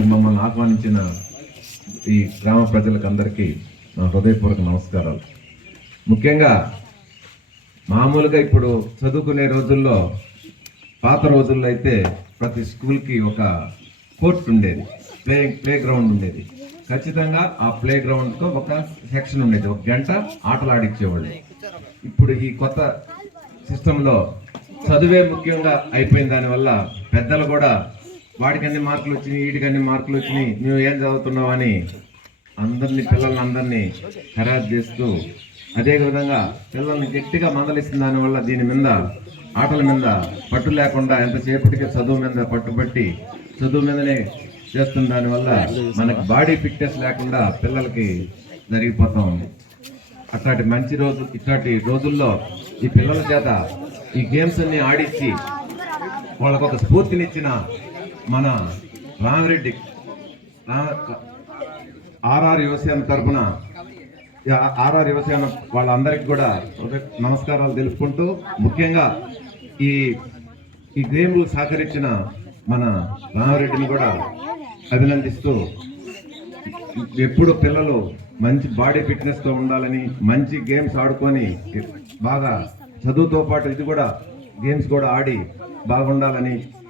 మమ్మల్ని ఆహ్వానించిన ఈ గ్రామ ప్రజలకు అందరికీ నా హృదయపూర్వక నమస్కారాలు. ముఖ్యంగా మామూలుగా ఇప్పుడు చదువుకునే రోజుల్లో పాత రోజుల్లో అయితే ప్రతి స్కూల్కి ఒక కోర్ట్ ఉండేది ప్లే ప్లే గ్రౌండ్ ఉండేది. ఖచ్చితంగా ఆ ప్లే గ్రౌండ్తో ఒక సెక్షన్ ఉండేది ఒక గంట ఆటలు ఆడించేవాళ్ళు ఇప్పుడు ఈ కొత్త సిస్టంలో చదువే ముఖ్యంగా అయిపోయిన దానివల్ల పెద్దలు కూడా వాడికి అన్ని మార్కులు వచ్చినాయి వీటికి అన్ని మార్కులు వచ్చినాయి నువ్వు ఏం చదువుతున్నావు అని అందరినీ పిల్లల్ని అందరినీ ఖరారు చేస్తూ అదే విధంగా పిల్లల్ని గట్టిగా మందలిస్తున్న దానివల్ల దీని మీద ఆటల మీద పట్టు లేకుండా ఎంతసేపటికి చదువు మీద పట్టుబట్టి చదువు మీదనే చేస్తున్న దానివల్ల మనకు బాడీ ఫిట్నెస్ లేకుండా పిల్లలకి జరిగిపోతా ఉంది. అట్లాంటి మంచి రోజు ఇట్లాంటి రోజుల్లో ఈ పిల్లల చేత ఈ గేమ్స్ అన్ని ఆడించి వాళ్ళకు ఒక స్ఫూర్తినిచ్చిన మన రామిరెడ్డి ఆర్ఆర్ యువసేన తరఫున ఆర్ఆర్ యువసేన వాళ్ళందరికీ కూడా ఒక నమస్కారాలు తెలుపుకుంటూ ముఖ్యంగా ఈ ఈ గేమ్లు సహకరించిన మన రామారెడ్డిని కూడా అభినందిస్తూ ఎప్పుడు పిల్లలు మంచి బాడీ ఫిట్నెస్తో ఉండాలని మంచి గేమ్స్ ఆడుకొని బాగా చదువుతో పాటు ఇది కూడా గేమ్స్ కూడా ఆడి బాగుండాలని